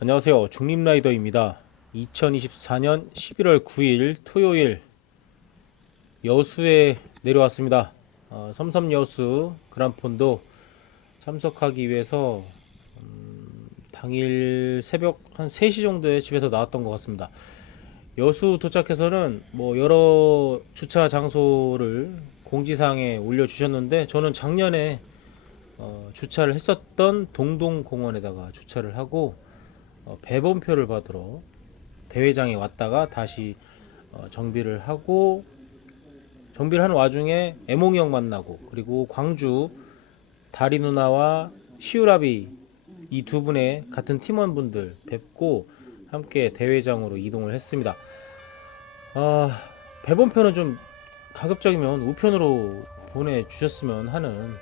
안녕하세요. 중립라이더입니다. 2024년 11월 9일 토요일 여수에 내려왔습니다. 섬섬 여수 그란폰도 참석하기 위해서 당일 새벽 한 3시 정도에 집에서 나왔던 것 같습니다. 여수 도착해서는 뭐 여러 주차 장소를 공지사항에 올려주셨는데 저는 작년에 주차를 했었던 동동공원에다가 주차를 하고 배번표를 받으러 대회장에 왔다가 다시 정비를 하고, 정비를 하는 와중에 애몽이 형 만나고, 그리고 광주 다리 누나와 시우라비 이 두 분의 같은 팀원분들 뵙고 함께 대회장으로 이동을 했습니다. 배번표는 좀 가급적이면 우편으로 보내주셨으면 하는,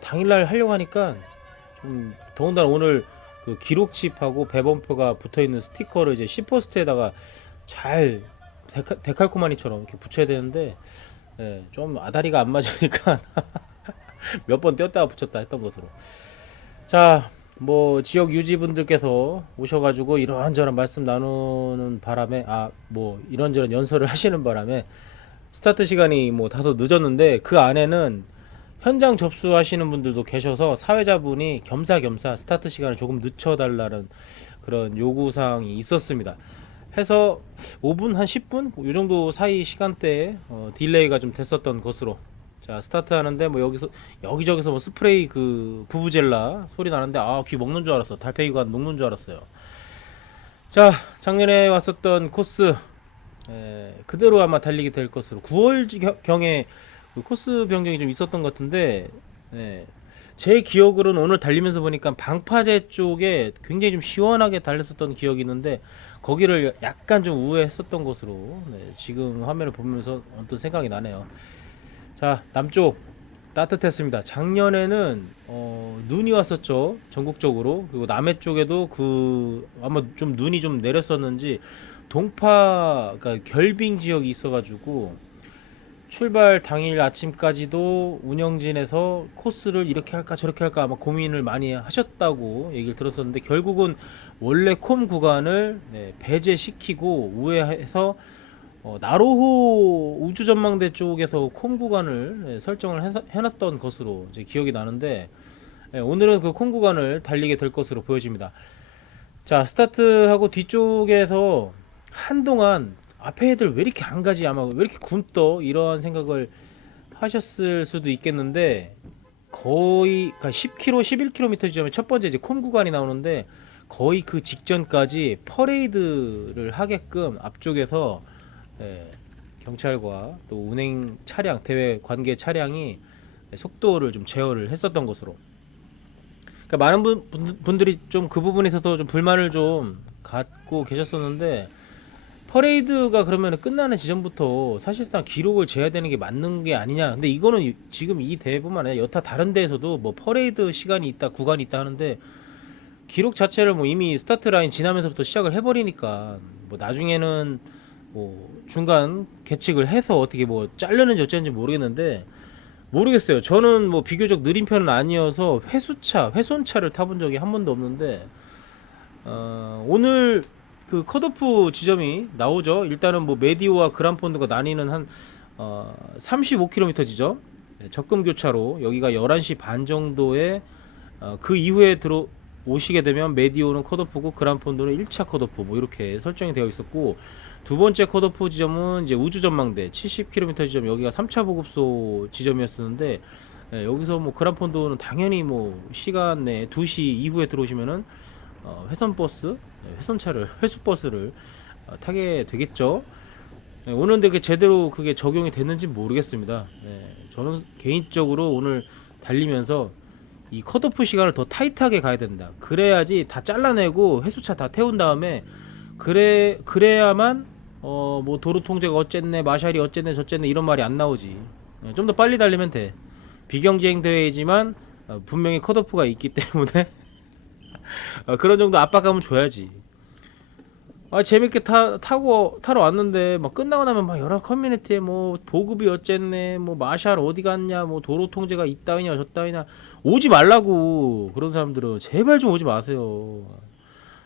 당일날 하려고 하니까 좀, 더군다나 오늘 그 기록칩하고 배번표가 붙어있는 스티커를 이제 C4스트에다가 잘 데칼코마니처럼 이렇게 붙여야 되는데, 좀 아다리가 안 맞으니까 몇 번 떼었다가 붙였다 했던 것으로. 자, 뭐 지역 유지분들께서 오셔가지고 이런저런 말씀 나누는 바람에, 뭐 이런저런 연설을 하시는 바람에 스타트 시간이 뭐 다소 늦었는데, 그 안에는 현장 접수하시는 분들도 계셔서 사회자분이 겸사겸사 스타트 시간을 조금 늦춰달라는 그런 요구사항이 있었습니다. 해서 5분 한 10분 이 정도 사이 시간대에 딜레이가 좀 됐었던 것으로. 자, 스타트 하는데 뭐 여기서 여기저기서 뭐 스프레이 그 부부젤라 소리 나는데, 귀 먹는 줄 알았어. 달팽이관 녹는 줄 알았어요. 자, 작년에 왔었던 코스 그대로 아마 달리게 될 것으로. 9월 경에 그 코스 변경이 좀 있었던 것 같은데, 제 기억으로는 오늘 달리면서 보니까 방파제 쪽에 굉장히 좀 시원하게 달렸었던 기억이 있는데, 거기를 약간 좀 우회했었던 것으로, 지금 화면을 보면서 어떤 생각이 나네요. 자, 남쪽 따뜻했습니다. 작년에는 눈이 왔었죠, 전국적으로. 그리고 남해 쪽에도 그 아마 좀 눈이 좀 내렸었는지 동파, 그러니까 결빙 지역이 있어가지고 출발 당일 아침까지도 운영진에서 코스를 이렇게 할까 저렇게 할까 아마 고민을 많이 하셨다고 얘기를 들었었는데, 결국은 원래 콤 구간을 배제시키고 우회해서 나로호 우주전망대 쪽에서 콤 구간을 설정을 해놨던 것으로 이제 기억이 나는데, 오늘은 그 콤 구간을 달리게 될 것으로 보여집니다. 자, 스타트하고 뒤쪽에서 한동안 앞에 애들 왜 이렇게 안 가지, 아마 왜 이렇게 굼떠, 이러한 생각을 하셨을 수도 있겠는데, 거의 그러니까 10km, 11km 지점에 첫 번째 이제 콤 구간이 나오는데, 거의 그 직전까지 퍼레이드를 하게끔 앞쪽에서 경찰과 또 운행 차량, 대회 관계 차량이 속도를 좀 제어를 했었던 것으로. 그러니까 많은 분들이 좀 그 부분에 있어서 좀 불만을 좀 갖고 계셨었는데, 퍼레이드가 그러면 끝나는 지점부터 사실상 기록을 재야 되는 게 맞는 게 아니냐. 근데 이거는 지금 이 대회뿐만 아니라 여타 다른 데에서도 뭐 퍼레이드 시간이 있다, 구간이 있다 하는데, 기록 자체를 뭐 이미 스타트 라인 지나면서부터 시작을 해버리니까, 뭐 나중에는 뭐 중간 계측을 해서 어떻게 뭐 자르는지 어쩌는지 모르겠는데, 모르겠어요. 저는 뭐 비교적 느린 편은 아니어서 훼손차를 타본 적이 한 번도 없는데, 오늘 그 컷오프 지점이 나오죠. 일단은 뭐 메디오와 그란폰드가 나뉘는 한 35km 지점, 적금 교차로 여기가 11시 반 정도에, 그 이후에 들어 오시게 되면 메디오는 컷오프고 그란폰드는 1차 컷오프, 뭐 이렇게 설정이 되어 있었고, 두 번째 컷오프 지점은 이제 우주전망대 70km 지점, 여기가 3차 보급소 지점이었었는데, 여기서 뭐 그란폰드는 당연히 뭐 시간 내 2시 이후에 들어오시면은 회선버스, 회선차를, 회수버스를 타게 되겠죠. 오늘 근데 제대로 그게 적용이 됐는지 모르겠습니다. 저는 개인적으로 오늘 달리면서 이 컷오프 시간을 더 타이트하게 가야 된다. 그래야지 다 잘라내고 회수차 다 태운 다음에, 그래야만 뭐 도로 통제가 어쨌네, 마샬이 어쨌네 저쨌네 이런 말이 안 나오지. 좀 더 빨리 달리면 돼. 비경쟁 대회이지만 분명히 컷오프가 있기 때문에 그런 정도 압박감을 줘야지. 재밌게 타러 왔는데 막 끝나고 나면 막 여러 커뮤니티에 뭐 보급이 어쨌네, 뭐 마샬 어디 갔냐, 뭐 도로 통제가 있다위냐 저따위냐, 오지 말라고. 그런 사람들은 제발 좀 오지 마세요.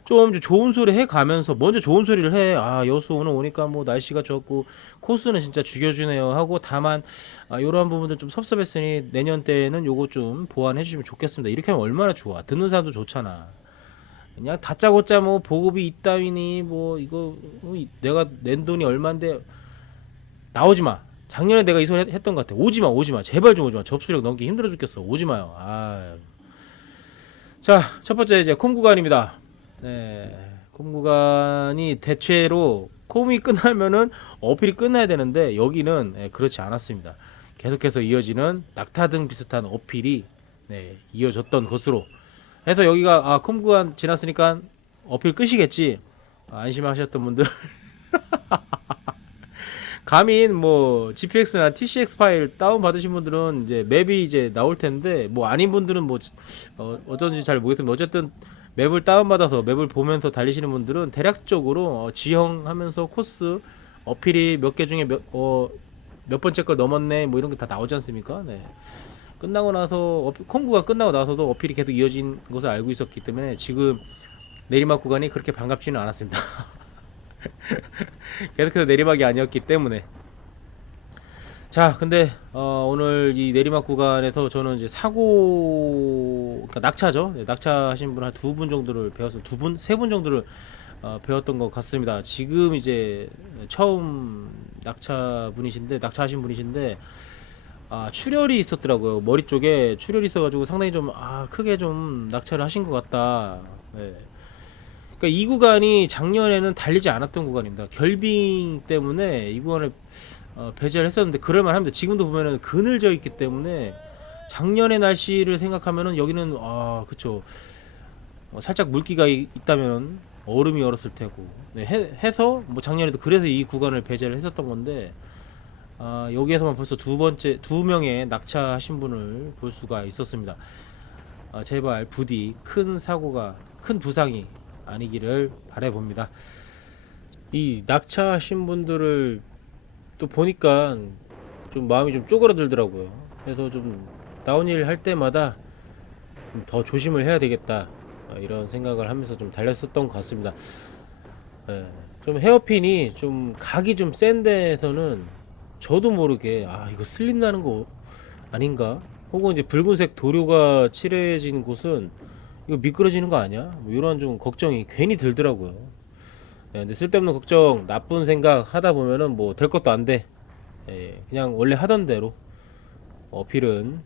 좀 좋은 소리 해 가면서 먼저 좋은 소리를 해. 아, 여수 오늘 오니까 뭐 날씨가 좋고 코스는 진짜 죽여주네요 하고, 다만 요런 부분들 좀 섭섭했으니 내년 때는 요거 좀 보완해 주시면 좋겠습니다. 이렇게 하면 얼마나 좋아. 듣는 사람도 좋잖아. 그냥 다짜고짜 뭐 보급이 있다위니 뭐 이거 내가 낸 돈이 얼만데 나오지 마. 작년에 내가 이 소리 했던 것 같아. 오지 마, 오지 마. 제발 좀 오지 마. 접수력 넘기 힘들어 죽겠어. 오지 마요. 아. 자, 첫 번째 이제 콤 구간입니다. 네. 콤 구간이 대체로 콤이 끝나면은 어필이 끝나야 되는데 여기는 그렇지 않았습니다. 계속해서 이어지는 낙타등 비슷한 어필이 이어졌던 것으로 해서 여기가 콤 구간 지났으니까 어필 끝이겠지. 안심하셨던 분들 가민 뭐 GPX나 TCX 파일 다운 받으신 분들은 이제 맵이 이제 나올 텐데, 뭐 아닌 분들은 뭐 어쩐지 잘 모르겠지만 어쨌든 맵을 다운 받아서 맵을 보면서 달리시는 분들은 대략적으로 지형하면서 코스 어필이 몇 개 중에 몇 번째 거 넘었네 뭐 이런 게 다 나오지 않습니까? 네. 끝나고 나서 콤구가 끝나고 나서도 어필이 계속 이어진 것을 알고 있었기 때문에 지금 내리막 구간이 그렇게 반갑지는 않았습니다. 계속해서 내리막이 아니었기 때문에. 자, 근데 오늘 이 내리막 구간에서 저는 이제 그러니까 낙차죠. 네, 낙차하신 분 한 두 분 정도를 배웠어요. 두 분, 세 분 정도를 배웠던 것 같습니다. 지금 이제 처음 낙차하신 분이신데 출혈이 있었더라고요. 머리 쪽에 출혈이 있어가지고 상당히 좀 크게 좀 낙차를 하신 것 같다. 네. 그러니까 이 구간이 작년에는 달리지 않았던 구간입니다. 결빙 때문에 이 구간을 배제를 했었는데 그럴만합니다. 지금도 보면은 그늘져 있기 때문에 작년의 날씨를 생각하면은 여기는 그쵸, 살짝 물기가 있다면은 얼음이 얼었을 테고, 네, 해서 뭐 작년에도 그래서 이 구간을 배제를 했었던 건데 여기에서만 벌써 두 명의 낙차하신 분을 볼 수가 있었습니다. 제발 부디 큰 부상이 아니기를 바라봅니다. 이 낙차하신 분들을 또 보니까 좀 마음이 좀 쪼그라들더라고요. 그래서 좀 다운힐 할 때마다 좀 더 조심을 해야 되겠다, 이런 생각을 하면서 좀 달렸었던 것 같습니다. 예, 좀 헤어핀이 좀 각이 좀 센 데에서는 저도 모르게 이거 슬립 나는 거 아닌가? 혹은 이제 붉은색 도료가 칠해진 곳은 이거 미끄러지는 거 아니야? 뭐 이런 좀 걱정이 괜히 들더라고요. 근데 쓸데없는 걱정, 나쁜 생각 하다 보면은 뭐 될 것도 안 돼. 그냥 원래 하던 대로 어필은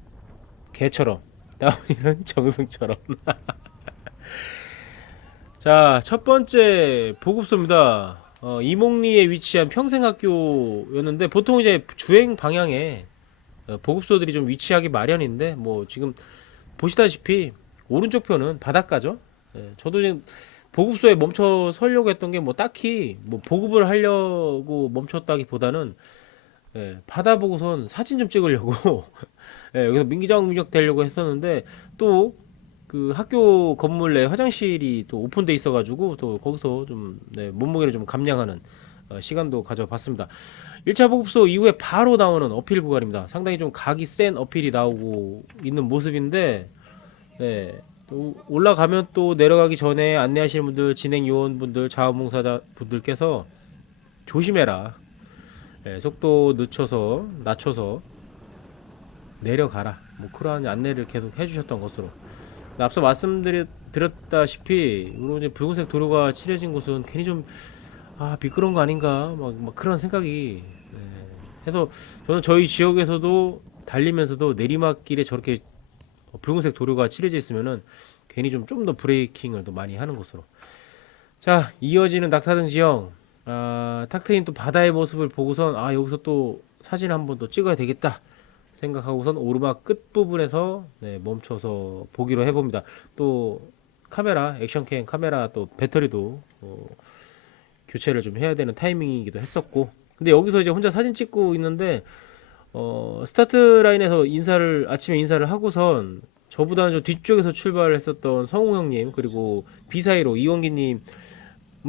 개처럼, 다운이는 정승처럼. 자, 첫 번째 보급소입니다. 이몽리에 위치한 평생학교였는데 보통 이제 주행 방향에 보급소들이 좀 위치하기 마련인데, 뭐 지금 보시다시피 오른쪽 편은 바닷가죠. 저도 지금 보급소에 멈춰 서려고 했던 게 뭐 딱히 뭐 보급을 하려고 멈췄다기보다는 바다 보고선 사진 좀 찍으려고 여기서 민기적 되려고 했었는데, 또 그 학교 건물 내 화장실이 또 오픈돼 있어가지고 또 거기서 좀 몸무게를 좀 감량하는 시간도 가져봤습니다. 1차 보급소 이후에 바로 나오는 어필 구간입니다. 상당히 좀 각이 센 어필이 나오고 있는 모습인데, 또 올라가면 또 내려가기 전에 안내하시는 분들, 진행 요원분들, 자원봉사자 분들께서 조심해라, 속도 낮춰서 내려가라, 뭐 그러한 안내를 계속 해주셨던 것으로. 앞서 말씀드렸다시피 이제 붉은색 도료가 칠해진 곳은 괜히 좀 미끄러운 거 아닌가, 막 그런 생각이 해서, 저는 저희 지역에서도 달리면서도 내리막길에 저렇게 붉은색 도료가 칠해져 있으면은 괜히 좀 더 브레이킹을 더 많이 하는 것으로. 자, 이어지는 낙타등 지형. 탁 트인 또 바다의 모습을 보고선 여기서 또 사진 한번 또 찍어야 되겠다 생각하고선 오르막 끝 부분에서 멈춰서 보기로 해봅니다. 또 카메라, 액션캠 카메라 또 배터리도 교체를 좀 해야 되는 타이밍이기도 했었고, 근데 여기서 이제 혼자 사진 찍고 있는데 스타트 라인에서 아침에 인사를 하고선 저보다는 좀 뒤쪽에서 출발을 했었던 성우 형님, 그리고 비사이로 이원기님을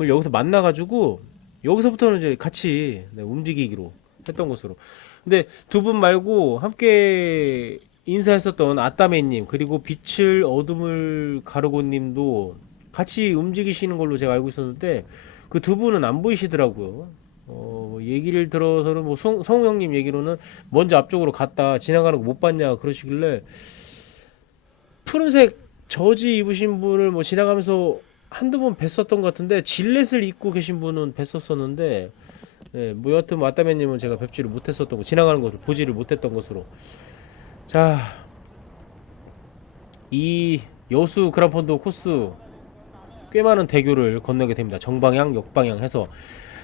여기서 만나가지고 여기서부터는 이제 같이 움직이기로 했던 것으로. 근데 두 분 말고 함께 인사했었던 아따메님, 그리고 빛을 어둠을 가르고님도 같이 움직이시는 걸로 제가 알고 있었는데 그 두 분은 안 보이시더라고요. 얘기를 들어서는 뭐 성우 형님 얘기로는 먼저 앞쪽으로 갔다 지나가는 거 못 봤냐 그러시길래 푸른색 저지 입으신 분을 뭐 지나가면서 한두 번 뵀었던 것 같은데 질렛을 입고 계신 분은 뵀었었는데 예, 뭐 여하튼 마따매님은 제가 뵙지를 못했었던 거 지나가는 것을 보지를 못했던 것으로 자, 이 여수 그란폰도 코스 꽤 많은 대교를 건너게 됩니다. 정방향, 역방향 해서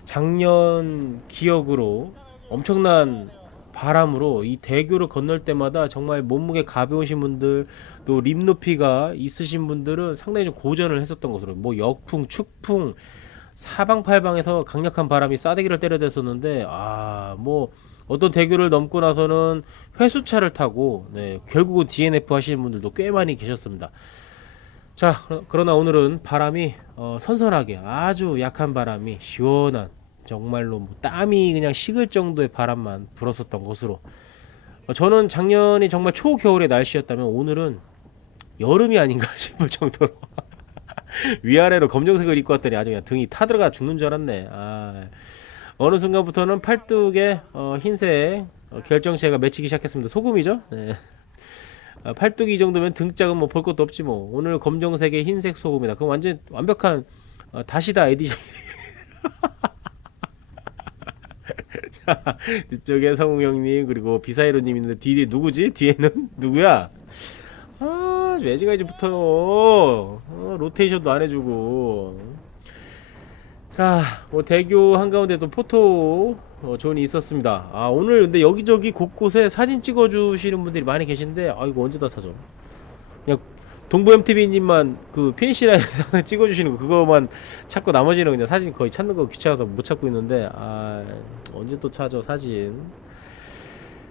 작년 기억으로 엄청난 바람으로 이 대교를 건널 때마다 정말 몸무게 가벼우신 분들 또 립 높이가 있으신 분들은 상당히 좀 고전을 했었던 것으로 뭐 역풍, 축풍 사방팔방에서 강력한 바람이 싸대기를 때려댔었는데 뭐 어떤 대교를 넘고 나서는 회수차를 타고 네, 결국은 DNF 하시는 분들도 꽤 많이 계셨습니다. 자, 그러나 오늘은 바람이 선선하게 아주 약한 바람이 시원한 정말로 뭐 땀이 그냥 식을 정도의 바람만 불었었던 것으로 저는 작년이 정말 초겨울의 날씨였다면 오늘은 여름이 아닌가 싶을 정도로 위아래로 검정색을 입고 왔더니 아주 그냥 등이 타들어가 죽는 줄 알았네. 어느 순간부터는 팔뚝에 흰색 결정체가 맺히기 시작했습니다. 소금이죠? 네. 팔뚝이 이 정도면 등짝은 뭐 볼 것도 없지 뭐. 오늘 검정색의 흰색 소금이다. 그럼 완전 완벽한 다시다 에디션. 자, 뒤쪽에 성우 형님 그리고 비사이로님 있는데 뒤에 누구지? 뒤에는 누구야? 외지가 이제 붙어요. 로테이션도 안 해주고. 자, 뭐 대교 한가운데도 포토 존이 있었습니다. 오늘 근데 여기저기 곳곳에 사진 찍어주시는 분들이 많이 계신데 이거 언제 다 찾아? 그냥 동부 MTV님만 그 피니시 라인 찍어주시는 거 그거만 찾고 나머지는 그냥 사진 거의 찾는 거 귀찮아서 못 찾고 있는데 언제 또 찾아 사진.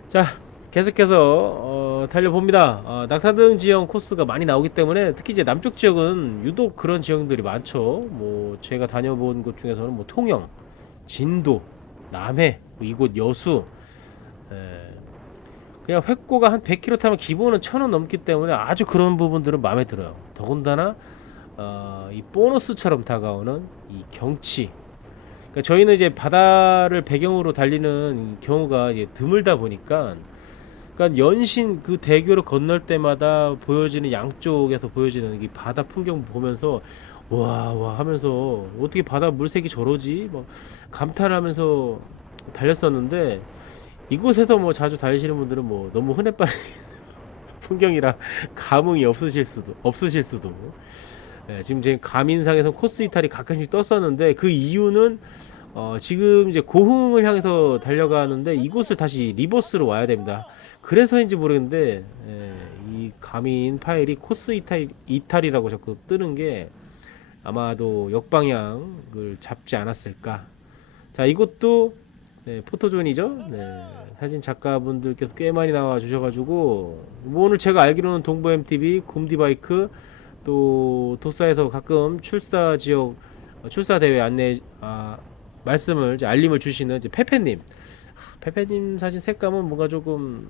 자, 계속해서 달려봅니다. 낙타등 지형 코스가 많이 나오기 때문에 특히 이제 남쪽 지역은 유독 그런 지형들이 많죠. 뭐 제가 다녀본 곳 중에서는 뭐 통영, 진도, 남해, 뭐 이곳 여수, 그냥 획고가 한 100km 타면 기본은 1000원 넘기 때문에 아주 그런 부분들은 마음에 들어요. 더군다나 이 보너스처럼 다가오는 이 경치. 그러니까 저희는 이제 바다를 배경으로 달리는 경우가 이제 드물다 보니까 그러니까 연신 그 대교를 건널 때마다 보여지는 양쪽에서 보여지는 이 바다 풍경 보면서 와 하면서 어떻게 바다 물색이 저러지? 막 감탄하면서 달렸었는데 이곳에서 뭐 자주 달리시는 분들은 뭐 너무 흔해 빠진 풍경이라 감흥이 없으실 수도. 지금 제 가민상에서 코스 이탈이 가끔씩 떴었는데 그 이유는 지금 이제 고흥을 향해서 달려가는데 이곳을 다시 리버스로 와야 됩니다. 그래서인지 모르겠는데 이 가민 파일이 코스 이탈이라고 자꾸 뜨는 게 아마도 역방향을 잡지 않았을까. 자, 이것도 포토존이죠. 사진 작가분들께서 꽤 많이 나와 주셔가지고 뭐 오늘 제가 알기로는 동부 MTV, 굼디바이크 또 도사에서 가끔 출사 지역 출사 대회 안내 말씀을 이제 알림을 주시는 이제 페페님 사진 색감은 뭔가 조금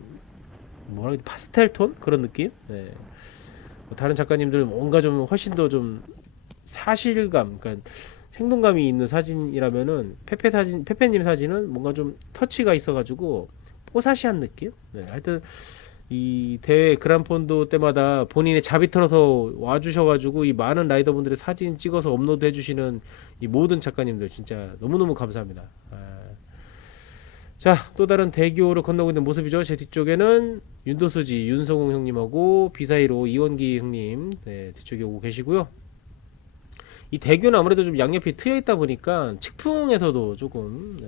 뭐라 파스텔 톤 그런 느낌. 뭐 다른 작가님들 뭔가 좀 훨씬 더 좀 사실감, 그러니까 생동감이 있는 사진이라면은 페페님 사진은 뭔가 좀 터치가 있어가지고 뽀사시한 느낌. 하여튼 이 대회 그란폰도 때마다 본인의 자비 털어서 와주셔가지고 이 많은 라이더분들의 사진 찍어서 업로드 해주시는 이 모든 작가님들 진짜 너무너무 감사합니다. 자, 또 다른 대교를 건너고 있는 모습이죠. 제 뒤쪽에는 윤도수지 윤성웅 형님하고 비사이로 이원기 형님 뒤쪽에 오고 계시고요. 이 대교는 아무래도 좀 양옆이 트여 있다 보니까 측풍에서도 조금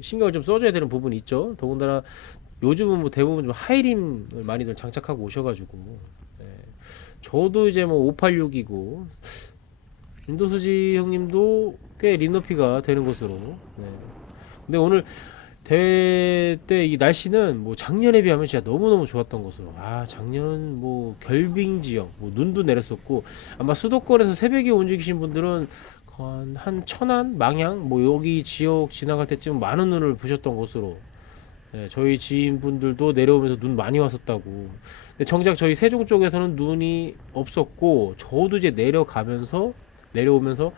신경을 좀 써줘야 되는 부분이 있죠. 더군다나 요즘은 뭐 대부분 좀 하이림을 많이들 장착하고 오셔가지고 저도 이제 뭐 586이고 윤도수지 형님도 꽤 림 높이가 되는 곳으로. 근데 오늘 대회 때 이 날씨는 뭐 작년에 비하면 진짜 너무너무 좋았던 것으로. 작년은 뭐 결빙 지역 뭐 눈도 내렸었고 아마 수도권에서 새벽에 움직이신 분들은 한 천안, 망향 뭐 여기 지역 지나갈 때쯤 많은 눈을 보셨던 것으로. 저희 지인분들도 내려오면서 눈 많이 왔었다고. 근데 정작 저희 세종 쪽에서는 눈이 없었고 저도 이제 내려가면서 내려오면서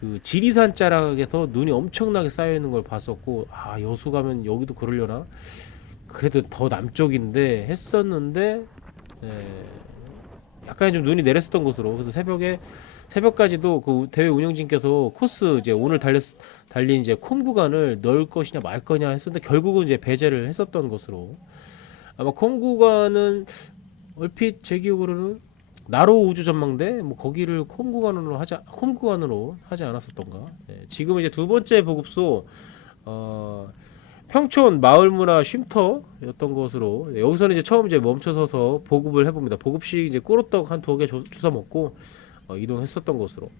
그 지리산 자락에서 눈이 엄청나게 쌓여 있는 걸 봤었고, 아 여수 가면 여기도 그러려나? 그래도 더 남쪽인데 했었는데, 예, 약간 좀 눈이 내렸었던 곳으로. 그래서 새벽까지도 그 대회 운영진께서 코스 이제 오늘 달린 이제 콤 구간을 넣을 것이냐 말 거냐 했었는데 결국은 이제 배제를 했었던 것으로. 아마 콤 구간은 얼핏 제 기억으로는 나로 우주 전망대 뭐 거기를 콤 구간으로 하지 않았었던가. 예, 지금 이제 두 번째 보급소 어, 평촌 마을문화 쉼터였던 것으로. 예, 여기서는 이제 처음 이제 멈춰서서 보급을 해봅니다. 보급식 이제 꿀호떡 한 2개 주워 먹고 이동했었던 것으로.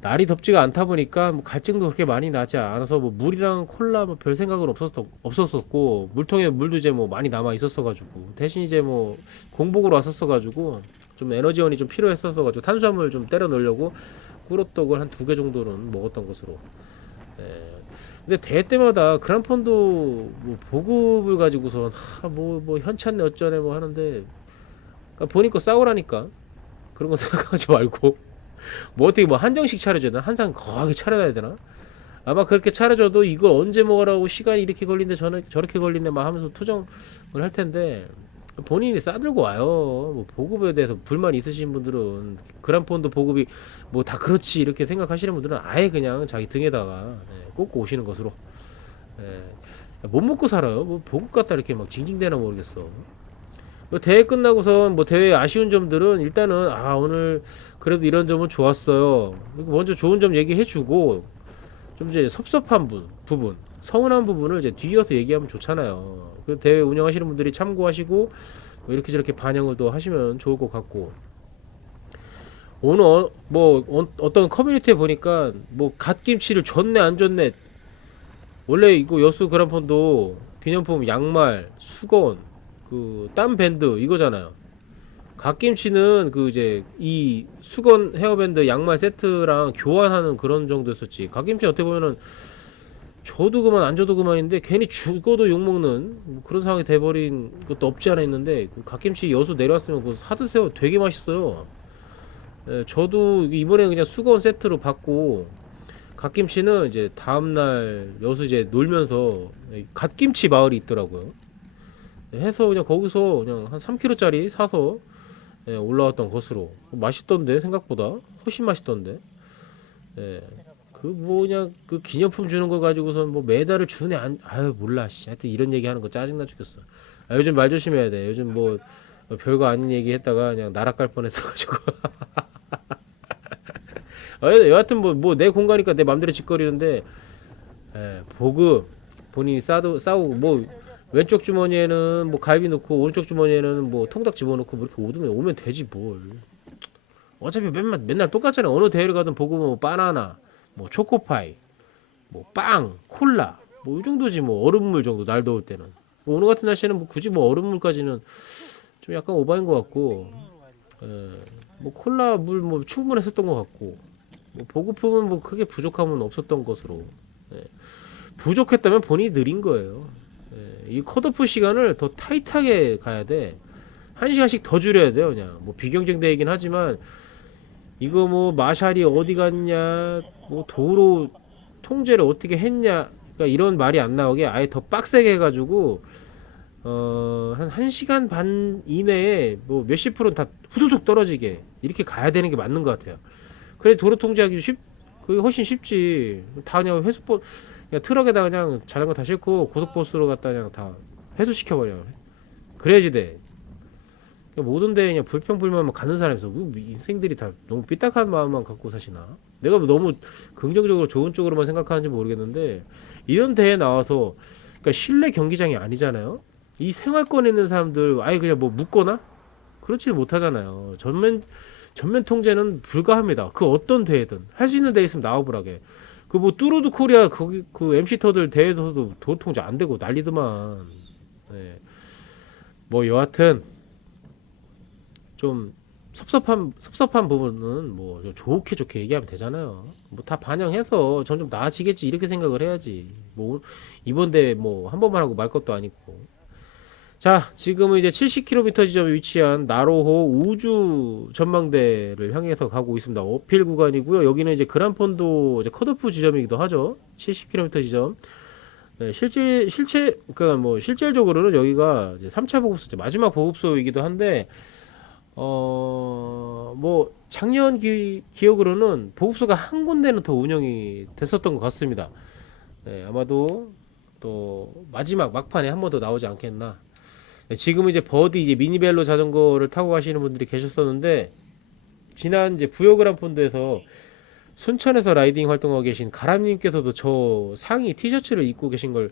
날이 덥지가 않다 보니까 뭐 갈증도 그렇게 많이 나지 않아서 뭐 물이랑 콜라 뭐 별 생각은 없었었고, 물통에 물도 이제 뭐 많이 남아 있었어 가지고, 대신 이제 뭐 공복으로 왔었어 가지고 좀 에너지원이 좀 필요했었어 가지고 탄수화물 좀 때려 넣으려고 꿀호떡을 한 2개 정도는 먹었던 것으로. 예. 근데 대회 때마다 그란폰도 뭐 보급을 가지고서 뭐 현찬네 어쩌네 뭐 하는데, 그러니까 보니까 싸우라니까 그런 거 생각하지 말고 뭐 어떻게 뭐 한정식 차려줘야 되나? 한 상 거하게 차려놔야 되나? 아마 그렇게 차려줘도 이걸 언제 먹으라고 시간이 이렇게 걸린데 저렇게 걸린데 막 하면서 투정을 할 텐데, 본인이 싸들고 와요. 뭐 보급에 대해서 불만 있으신 분들은, 그란폰도 보급이 뭐 다 그렇지 이렇게 생각하시는 분들은 아예 그냥 자기 등에다가 꽂고 오시는 것으로. 못 먹고 살아요. 뭐 보급 갖다 이렇게 막 징징대나 모르겠어. 뭐 대회 끝나고서 뭐 대회 아쉬운 점들은 일단은, 아 오늘 그래도 이런 점은 좋았어요, 먼저 좋은 점 얘기해주고, 좀 이제 섭섭한 부분, 서운한 부분을 이제 뒤이어서 얘기하면 좋잖아요. 그 대회 운영하시는 분들이 참고하시고 뭐 이렇게 저렇게 반영을 또 하시면 좋을 것 같고. 오늘 어떤 커뮤니티에 보니까 뭐 갓김치를 줬네 안 줬네. 원래 이거 여수 그란폰도 기념품 양말, 수건, 그 땀 밴드 이거잖아요. 갓김치는 그 이제 이 수건 헤어밴드 양말 세트랑 교환하는 그런 정도였었지. 갓김치 어떻게 보면은 줘도 그만 안 줘도 그만인데 괜히 죽어도 욕먹는 뭐 그런 상황이 돼버린 것도 없지 않아 있는데, 그 갓김치 여수 내려왔으면 그거 사드세요. 되게 맛있어요. 예, 저도 이번에 그냥 수건 세트로 받고, 갓김치는 이제 다음날 여수 이제 놀면서 갓김치 마을이 있더라고요. 해서 그냥 거기서 그냥 한 3kg짜리 사서 올라왔던 것으로. 맛있던데 생각보다 훨씬 맛있던데. 예. 그 뭐 그냥 그 기념품 주는 거 가지고선 뭐 메달을 주네 안, 아유 몰라 씨. 하여튼 이런 얘기 하는 거 짜증나 죽겠어. 아, 요즘 말 조심해야 돼. 요즘 뭐 별거 아닌 얘기 했다가 그냥 나락 갈 뻔했어 가지고. 여하튼 뭐 내 공간이니까 내 맘대로 짓거리는데, 보급 본인이 싸우고 뭐 왼쪽 주머니에는 뭐 갈비 넣고 오른쪽 주머니에는 뭐 통닭 집어넣고 뭐 이렇게 오면 되지 뭘. 어차피 맨날 똑같잖아. 어느 대회를 가든 보급은 뭐 바나나, 뭐 초코파이, 뭐 빵, 콜라, 뭐 이 정도지. 뭐 얼음물 정도 날 더울 때는. 뭐 오늘 같은 날씨에는 뭐 굳이 뭐 얼음물까지는 좀 약간 오바인 것 같고, 뭐 콜라 물 뭐 충분했었던 것 같고, 뭐 보급품은 뭐 크게 부족함은 없었던 것으로. 예. 부족했다면 본인이 느린 거예요. 이 컷오프 시간을 더 타이트하게 가야 돼. 1시간씩 더 줄여야 돼요. 그냥 뭐 비경쟁 대회이긴 하지만, 이거 뭐 마샬이 어디 갔냐, 뭐 도로 통제를 어떻게 했냐, 그러니까 이런 말이 안 나오게 아예 더 빡세게 해가지고 한 1시간 반 이내에 뭐 몇십 프로는 다 후두둑 떨어지게 이렇게 가야 되는 게 맞는 것 같아요. 그래 도로 통제하기 그게 훨씬 쉽지. 다 그냥 그냥 트럭에다 그냥 자전거 다 싣고 고속버스로 갖다 그냥 다 회수시켜버려. 그래야지 돼. 그러니까 모든 데 그냥 불평불만만 가는 사람이 있어. 인생들이 다 너무 삐딱한 마음만 갖고 사시나? 내가 너무 긍정적으로 좋은 쪽으로만 생각하는지 모르겠는데, 이런 대회 나와서, 그러니까 실내 경기장이 아니잖아요. 이 생활권에 있는 사람들 아예 그냥 뭐 묻거나 그렇지 못하잖아요. 전면 통제는 불가합니다. 그 어떤 대회든 할 수 있는 데 있으면 나와보라게. 그 뭐 뚜루드 코리아 거기 그 MC터들 대회에서도 도로 통제 안 되고 난리더만. 네. 뭐 여하튼 좀 섭섭한 부분은 뭐 좋게 얘기하면 되잖아요. 뭐 다 반영해서 점점 나아지겠지 이렇게 생각을 해야지. 뭐 이번 대회 뭐 한 번만 하고 말 것도 아니고. 자, 지금은 이제 70km 지점에 위치한 나로호 우주 전망대를 향해서 가고 있습니다. 어필 구간이고요. 여기는 이제 그란폰도 이제 컷오프 지점이기도 하죠. 70km 지점. 네, 그러니까 뭐 실질적으로는 여기가 이제 3차 보급소, 마지막 보급소이기도 한데, 뭐 작년 기억으로는 보급소가 한 군데는 더 운영이 됐었던 것 같습니다. 네, 아마도 또 마지막 막판에 한 번 더 나오지 않겠나. 네, 지금은 이제 버디 이제 미니벨로 자전거를 타고 가시는 분들이 계셨었는데, 지난 이제 부여그란 폰드에서 순천에서 라이딩 활동하고 계신 가람님께서도 저 상의 티셔츠를 입고 계신 걸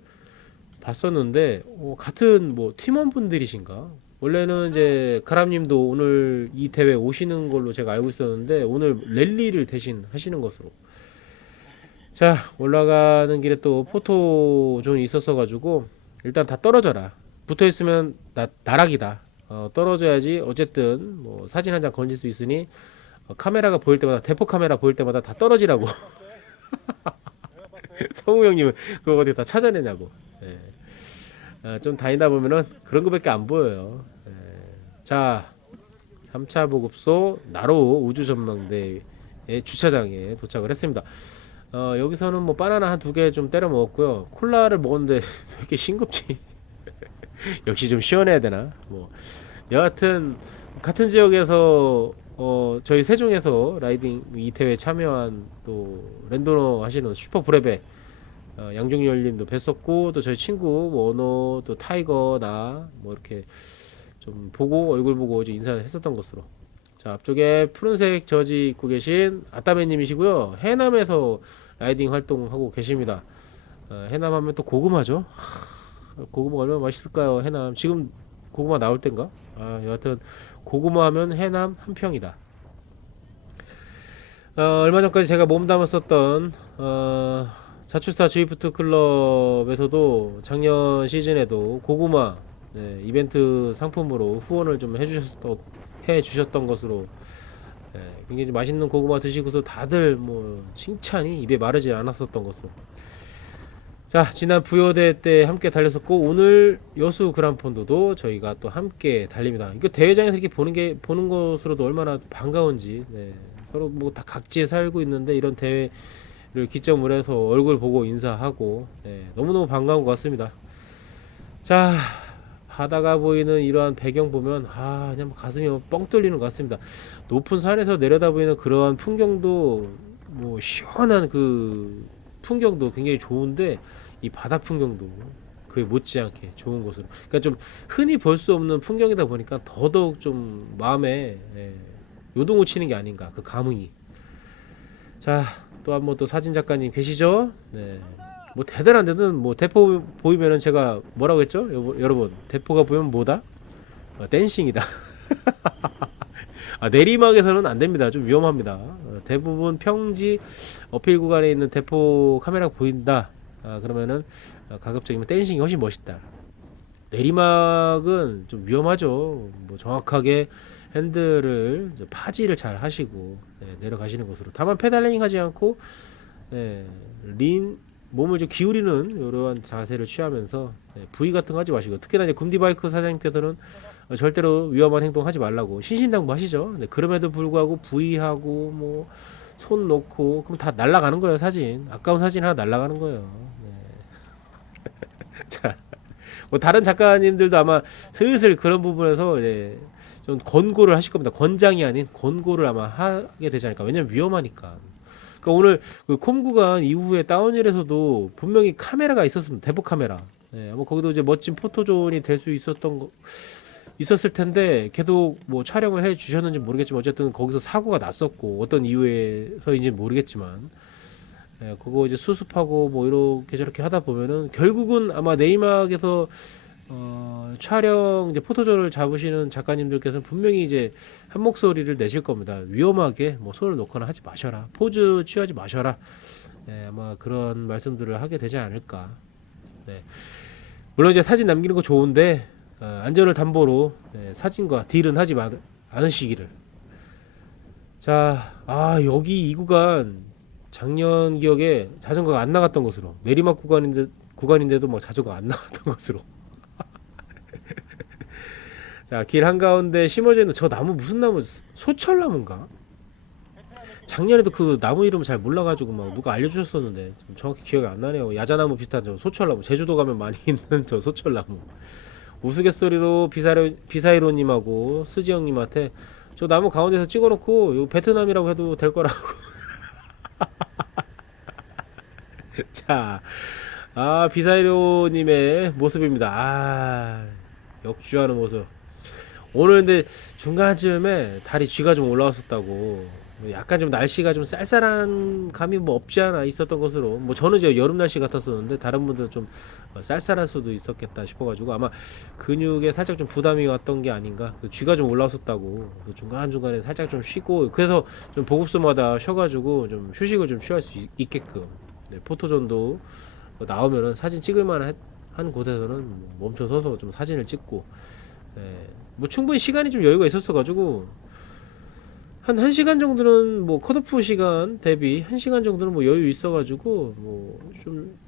봤었는데, 같은 뭐 팀원분들이신가? 원래는 이제 가람님도 오늘 이 대회 오시는 걸로 제가 알고 있었는데, 오늘 랠리를 대신 하시는 것으로. 자, 올라가는 길에 또 포토존이 있었어 가지고 일단 다 떨어져라. 붙어 있으면 나락이다. 떨어져야지 어쨌든 뭐 사진 한 장 건질 수 있으니, 카메라가 보일 때마다, 대포 카메라 보일 때마다 다 떨어지라고. 성우 형님은 그거 어디 다 찾아내냐고. 예. 좀 다니다 보면은 그런 거밖에 안 보여요. 예. 자, 3차 보급소 나로 우주 전망대의 주차장에 도착을 했습니다. 여기서는 뭐 바나나 한 두 개 좀 때려 먹었고요. 콜라를 먹었는데 왜 이렇게 싱겁지? 역시 좀 시원해야 되나? 뭐 여하튼 같은 지역에서 저희 세종에서 라이딩 이 대회 참여한 또 랜더너 하시는 슈퍼 브레베 양종열님도 뵀었고, 또 저희 친구 뭐 언어 또 타이거 나 뭐 이렇게 좀 보고 얼굴 보고 이제 인사를 했었던 것으로. 자, 앞쪽에 푸른색 저지 입고 계신 아따매님이시고요. 해남에서 라이딩 활동하고 계십니다. 해남 하면 또 고구마죠. 고구마 얼마나 맛있을까요? 해남 지금 고구마 나올 땐가? 여하튼 고구마 하면 해남 한평이다. 얼마 전까지 제가 몸담았었던 자출스타 주이프트 클럽에서도 작년 시즌에도 고구마, 네, 이벤트 상품으로 후원을 좀 해주셨던 것으로, 굉장히 좀 맛있는 고구마 드시고서 다들 뭐 칭찬이 입에 마르지 않았었던 것으로. 자, 지난 부여대 때 함께 달렸었고, 오늘 여수 그란폰도도 저희가 또 함께 달립니다. 이거 대회장에서 이렇게 보는 것으로도 얼마나 반가운지. 네, 서로 뭐 다 각지에 살고 있는데 이런 대회를 기점으로 해서 얼굴 보고 인사하고, 네, 너무너무 반가운 것 같습니다. 자, 바다가 보이는 이러한 배경 보면 그냥 가슴이 뻥 뚫리는 것 같습니다. 높은 산에서 내려다 보이는 그러한 풍경도, 뭐 시원한 그 풍경도 굉장히 좋은데, 이 바다 풍경도 그에 못지않게 좋은 곳으로, 그러니까 좀 흔히 볼 수 없는 풍경이다 보니까 더더욱 좀 마음에 요동을 치는 게 아닌가, 그 감흥이. 자, 또 한 번 또 사진 작가님 계시죠? 네. 뭐 대단한 데는 뭐 대포 보이면은 제가 뭐라고 했죠? 여러분, 대포가 보이면 뭐다? 댄싱이다. 내리막에서는 안 됩니다. 좀 위험합니다. 대부분 평지 어필 구간에 있는 대포 카메라가 보인다. 그러면은 가급적이면 댄싱이 훨씬 멋있다. 내리막은 좀 위험하죠. 뭐 정확하게 핸들을 파지를 잘 하시고, 내려가시는 것으로. 다만 페달링 하지 않고, 몸을 좀 기울이는 이러한 자세를 취하면서, V 같은 거 하지 마시고, 특히나 이제 굼디바이크 사장님께서는 절대로 위험한 행동 하지 말라고 신신당부 하시죠. 그럼에도 불구하고 V하고 뭐 손 놓고 그럼 다 날아가는 거예요. 사진 아까운 사진 하나 날아가는 거예요. 자, 뭐 다른 작가님들도 아마 슬슬 그런 부분에서 이제 좀 권고를 하실 겁니다. 권장이 아닌 권고를 아마 하게 되지 않을까. 왜냐면 위험하니까. 그러니까 오늘 그 콤 구간 이후에 다운힐에서도 분명히 카메라가 있었습니다. 대포 카메라. 뭐 거기도 이제 멋진 포토존이 될 수 있었을 텐데 계속 뭐 촬영을 해 주셨는지 모르겠지만, 어쨌든 거기서 사고가 났었고, 어떤 이유에서인지 모르겠지만, 그거 이제 수습하고 뭐 이렇게 저렇게 하다 보면은 결국은 아마 내리막에서 촬영 이제 포토존을 잡으시는 작가님들께서는 분명히 이제 한 목소리를 내실 겁니다. 위험하게 뭐 손을 놓거나 하지 마셔라, 포즈 취하지 마셔라. 아마 그런 말씀들을 하게 되지 않을까. 네. 물론 이제 사진 남기는 거 좋은데, 안전을 담보로 사진과 딜은 하지 않으시기를. 자, 여기 이 구간 작년 기억에 자전거가 안 나갔던 것으로, 내리막 구간인데도 뭐 자전거가 안 나갔던 것으로. 자, 길 한가운데 심어져 있는 저 나무 무슨 나무? 소철나무인가? 작년에도 그 나무 이름 잘 몰라가지고 막 누가 알려주셨었는데 좀 정확히 기억이 안 나네요. 야자나무 비슷한 저 소철나무. 제주도 가면 많이 있는 저 소철나무. 우스갯소리로 비사이로님하고 스지영님한테 저 나무 가운데서 찍어놓고 요 베트남이라고 해도 될 거라고. 자, 비사이로님의 모습입니다. 역주하는 모습. 오늘 근데 중간쯤에 달이 쥐가 좀 올라왔었다고. 약간 좀 날씨가 좀 쌀쌀한 감이 뭐 없지 않아 있었던 것으로. 뭐 저는 이제 여름 날씨 같았었는데 다른 분들은 좀 쌀쌀할 수도 있었겠다 싶어가지고 아마 근육에 살짝 좀 부담이 왔던 게 아닌가. 그 쥐가 좀 올라왔었다고. 중간 중간에 살짝 좀 쉬고 그래서 좀 보급소마다 쉬어가지고 좀 휴식을 좀 취할 수 있게끔. 네, 포토존도 나오면은 사진 찍을 만한 한 곳에서는 멈춰 서서 좀 사진을 찍고. 예, 뭐 충분히 시간이 좀 여유가 있었어 가지고 한 1시간 정도는 뭐 컷오프 시간 대비 1시간 정도는 뭐 여유 있어 가지고 뭐 좀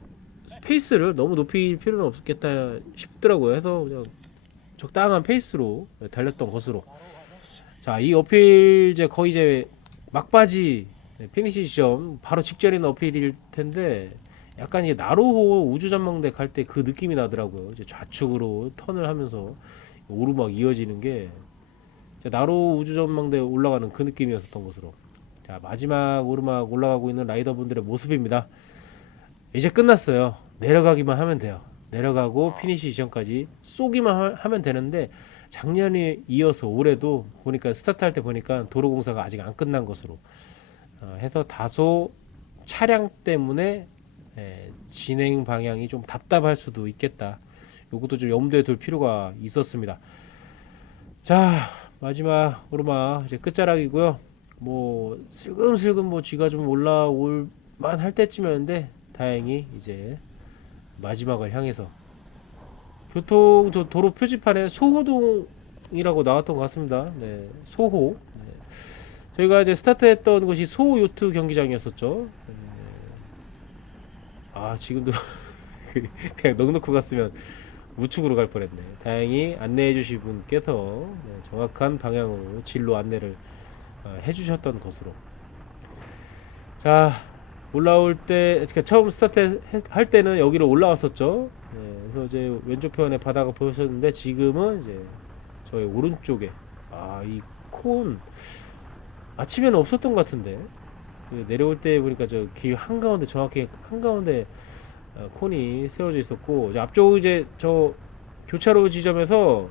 페이스를 너무 높일 필요는 없겠다 싶더라고요. 해서 그냥 적당한 페이스로 달렸던 것으로. 자, 이 어필 이제 거의 이제 막바지 피니시 지점 바로 직전인 어필일 텐데 약간 이게 나로호 우주전망대 갈 때 그 느낌이 나더라고요. 이제 좌측으로 턴을 하면서 오르막 이어지는 게 나로 우주전망대에 올라가는 그 느낌이었던 것으로. 자, 마지막 오르막 올라가고 있는 라이더분들의 모습입니다. 이제 끝났어요. 내려가기만 하면 돼요. 내려가고 피니시 지점까지 쏘기만 하면 되는데 작년에 이어서 올해도 보니까 스타트할 때 보니까 도로공사가 아직 안 끝난 것으로 해서 다소 차량 때문에 진행 방향이 좀 답답할 수도 있겠다. 요것도 좀 염두에 둘 필요가 있었습니다. 자, 마지막 오르막 이제 끝자락이고요. 뭐 슬금슬금 뭐 쥐가 좀 올라올 만할 때쯤이었는데 다행히 이제 마지막을 향해서 교통 저 도로 표지판에 소호동이라고 나왔던 것 같습니다. 네, 소호. 네. 저희가 이제 스타트했던 곳이 소호 요트 경기장이었었죠. 네. 지금도 그냥 넉넉히 갔으면 우측으로 갈 뻔했네. 다행히 안내해 주신 분께서 정확한 방향으로 진로 안내를 해주셨던 것으로. 자, 올라올 때 그러니까 처음 스타트 할 때는 여기로 올라왔었죠. 그래서 이제 왼쪽 편에 바다가 보였었는데 지금은 이제 저희 오른쪽에 이 콘 아침에는 없었던 것 같은데 내려올 때 보니까 저 길 한가운데 정확히 한가운데 콘이 세워져 있었고 이제 앞쪽 이제 저 교차로 지점에서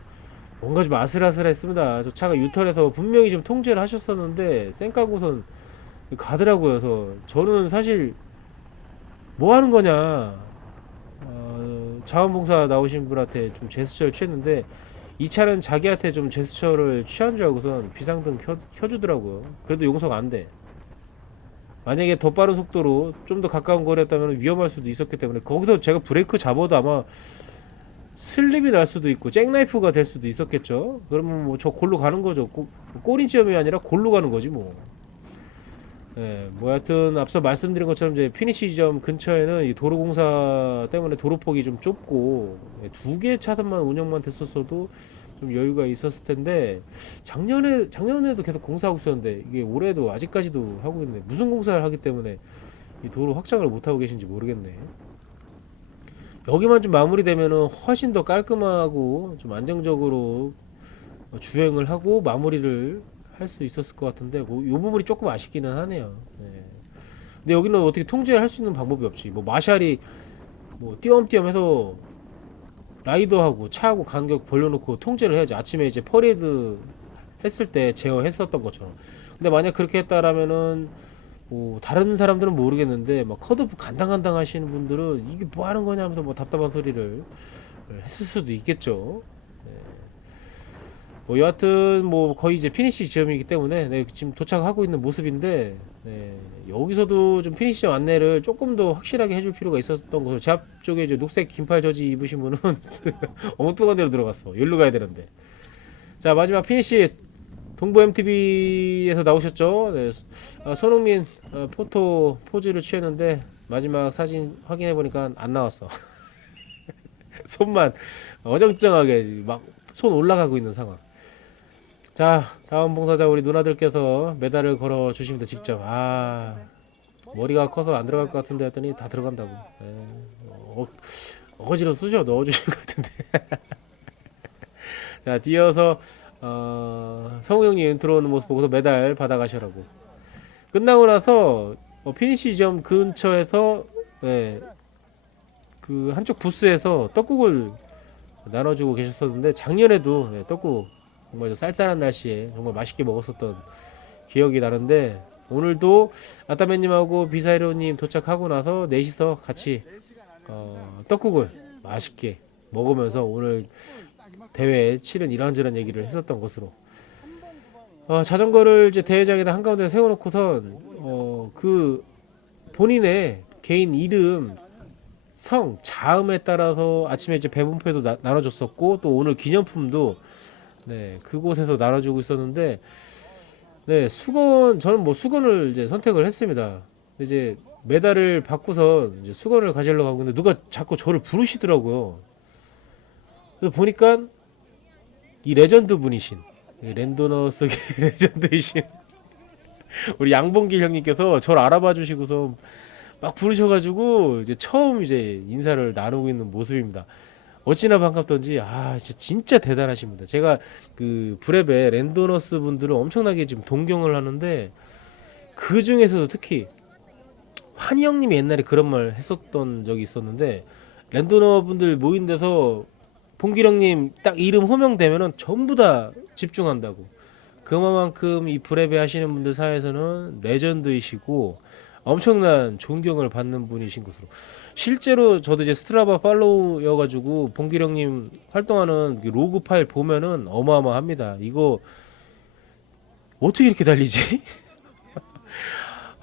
뭔가 좀 아슬아슬했습니다. 저 차가 유턴해서 분명히 좀 통제를 하셨었는데 쌩까고선 가더라고요. 그래서 저는 사실 뭐 하는 거냐 자원봉사 나오신 분한테 좀 제스처를 취했는데 이 차는 자기한테 좀 제스처를 취한 줄 알고선 비상등 켜주더라고요. 그래도 용서가 안 돼. 만약에 더 빠른 속도로 좀 더 가까운 거리였다면 위험할 수도 있었기 때문에 거기서 제가 브레이크 잡아도 아마 슬립이 날 수도 있고 잭나이프가 될 수도 있었겠죠. 그러면 뭐 저 골로 가는 거죠. 꼬린지점이 아니라 골로 가는 거지 뭐. 뭐 하여튼 앞서 말씀드린 것처럼 이제 피니시 지점 근처에는 이 도로공사 때문에 도로폭이 좀 좁고 두 개 차선만 운영만 됐었어도 좀 여유가 있었을 텐데 작년에도 계속 공사하고 있었는데 이게 올해도 아직까지도 하고 있네. 무슨 공사를 하기 때문에 이 도로 확장을 못 하고 계신지 모르겠네. 여기만 좀 마무리되면은 훨씬 더 깔끔하고 좀 안정적으로 주행을 하고 마무리를 할 수 있었을 것 같은데 뭐, 이 부분이 조금 아쉽기는 하네요. 근데 여기는 어떻게 통제할 수 있는 방법이 없지. 뭐 마샬이 뭐 띄엄띄엄해서 라이더하고 차하고 간격 벌려놓고 통제를 해야지. 아침에 이제 퍼레이드 했을 때 제어했었던 것처럼. 근데 만약 그렇게 했다라면은 뭐 다른 사람들은 모르겠는데 막 컷오프 간당간당 하시는 분들은 이게 뭐 하는 거냐 하면서 뭐 답답한 소리를 했을 수도 있겠죠. 뭐 여하튼 뭐 거의 이제 피니시 지점이기 때문에 지금 도착하고 있는 모습인데 여기서도 좀 피니시 지점 안내를 조금 더 확실하게 해줄 필요가 있었던 거죠. 제 앞쪽에 이제 녹색 긴팔 저지 입으신 분은 엉뚱한 데로 들어갔어. 여기로 가야 되는데. 자, 마지막 피니시 동부 MTV에서 나오셨죠. 손흥민 포토 포즈를 취했는데 마지막 사진 확인해 보니까 안 나왔어. 손만 어정쩡하게 막 손 올라가고 있는 상황. 자, 자원봉사자 우리 누나들께서 메달을 걸어 주십니다. 직접. 아, 머리가 커서 안 들어갈 것 같은데 했더니 다 들어간다고. 예. 어거지로 쑤셔 넣어주신 것 같은데. 자, 뒤어서 성우 형님 들어오는 모습 보고서 메달 받아가시라고. 끝나고 나서 피니시 지점 근처에서, 예, 그 한쪽 부스에서 떡국을 나눠주고 계셨었는데, 작년에도, 예, 떡국 정말 저 쌀쌀한 날씨에 정말 맛있게 먹었었던 기억이 나는데, 오늘도 아따맨님하고 비사이로님 도착하고 나서 넷이서 같이 떡국을 맛있게 먹으면서 오늘 대회에 치른 이런저런 얘기를 했었던 것으로, 자전거를 이제 대회장에다 한가운데 세워놓고선 그 본인의 개인 이름, 성, 자음에 따라서 아침에 이제 배분표도 나눠줬었고, 또 오늘 기념품도, 네, 그곳에서 나눠주고 있었는데, 네, 수건, 저는 뭐 수건을 이제 선택을 했습니다. 이제 메달을 받고서 이제 수건을 가지려고 하고 있는데 누가 자꾸 저를 부르시더라고요. 그래서 보니까 이 레전드 분이신, 이 랜도너스 레전드이신 우리 양봉길 형님께서 저를 알아봐 주시고서 막 부르셔가지고 이제 처음 이제 인사를 나누고 있는 모습입니다. 어찌나 반갑던지, 진짜 대단하십니다. 제가 그 브랩의 랜도너스 분들을 엄청나게 지금 동경을 하는데, 그 중에서도 특히 환희 형님이 옛날에 그런 말 했었던 적이 있었는데, 랜도너 분들 모인 데서 봉길 형님 딱 이름 호명되면은 전부 다 집중한다고. 그만큼 이 브랩에 하시는 분들 사이에서는 레전드이시고 엄청난 존경을 받는 분이신 것으로. 실제로 저도 이제 스트라바 팔로우여가지고 봉길 형님 활동하는 그 로그 파일 보면은 어마어마합니다. 이거 어떻게 이렇게 달리지?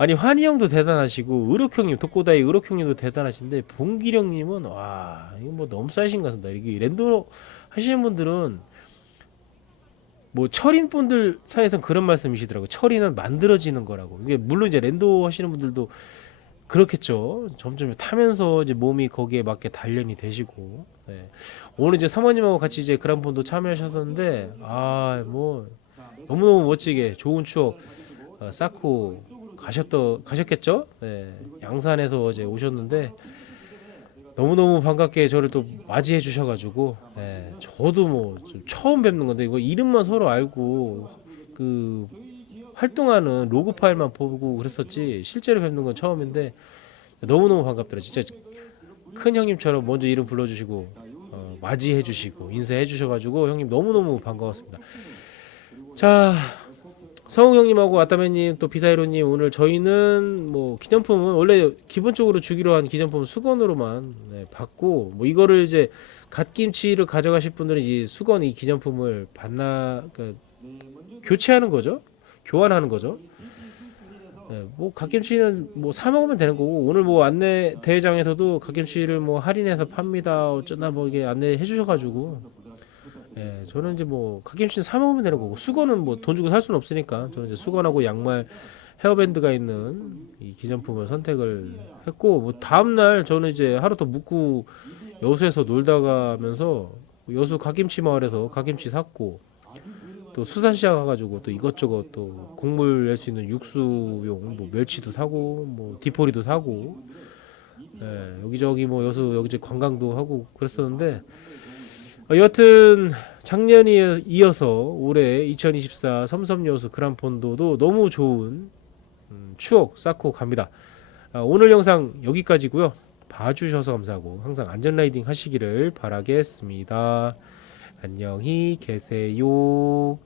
아니, 환희 형도 대단하시고 의록 형님, 독고다이 의록 형님도 대단하신데, 봉길 형님은 와, 이거 뭐 너무 싸이신 것 같습니다. 이게 랜더 하시는 분들은 뭐 철인 분들 사이에서는 그런 말씀이시더라고요. 철인은 만들어지는 거라고. 이게 물론 이제 랜더 하시는 분들도 그렇겠죠. 점점 타면서 이제 몸이 거기에 맞게 단련이 되시고. 네. 오늘 이제 사모님하고 같이 이제 그란폰도 참여하셨었는데, 뭐 너무너무 멋지게 좋은 추억 쌓고 가셨겠죠? 네. 양산에서 이제 오셨는데 너무너무 반갑게 저를 또 맞이해 주셔가지고, 저도 뭐 처음 뵙는 건데, 이거 이름만 서로 알고 그 활동하는 로그 파일만 보고 그랬었지 실제로 뵙는 건 처음인데 너무너무 반갑더라. 진짜 큰 형님처럼 먼저 이름 불러주시고 맞이해 주시고 인사해 주셔가지고 형님 너무너무 반가웠습니다. 자, 성우 형님하고 아따매님 또 비사이로님, 오늘 저희는 뭐 기념품은 원래 기본적으로 주기로 한 기념품 수건으로만 받고, 뭐 이거를 이제 갓김치를 가져가실 분들은 이 수건, 이 기념품을 그러니까 교체하는 거죠. 교환하는 거죠. 뭐 갓김치는 뭐 사 먹으면 되는 거고, 오늘 뭐 안내 대회장에서도 갓김치를 뭐 할인해서 팝니다 어쩌나 뭐 이게 안내해 주셔가지고, 저는 이제 뭐 갓김치는 사 먹으면 되는 거고, 수건은 뭐 돈 주고 살 수는 없으니까 저는 이제 수건하고 양말, 헤어밴드가 있는 이 기념품을 선택을 했고, 뭐 다음 날 저는 이제 하루 더 묵고 여수에서 놀다 가면서 여수 갓김치 마을에서 갓김치 샀고, 또 수산시장 가가지고 또 이것저것 또 국물 낼 수 있는 육수용 뭐 멸치도 사고 뭐 디포리도 사고, 여기저기 뭐 여수 여기저기 관광도 하고 그랬었는데, 여하튼 작년에 이어서 올해 2024 섬섬여수 그란폰도도 너무 좋은 추억 쌓고 갑니다. 오늘 영상 여기까지고요. 봐주셔서 감사하고 항상 안전 라이딩 하시기를 바라겠습니다. 안녕히 계세요.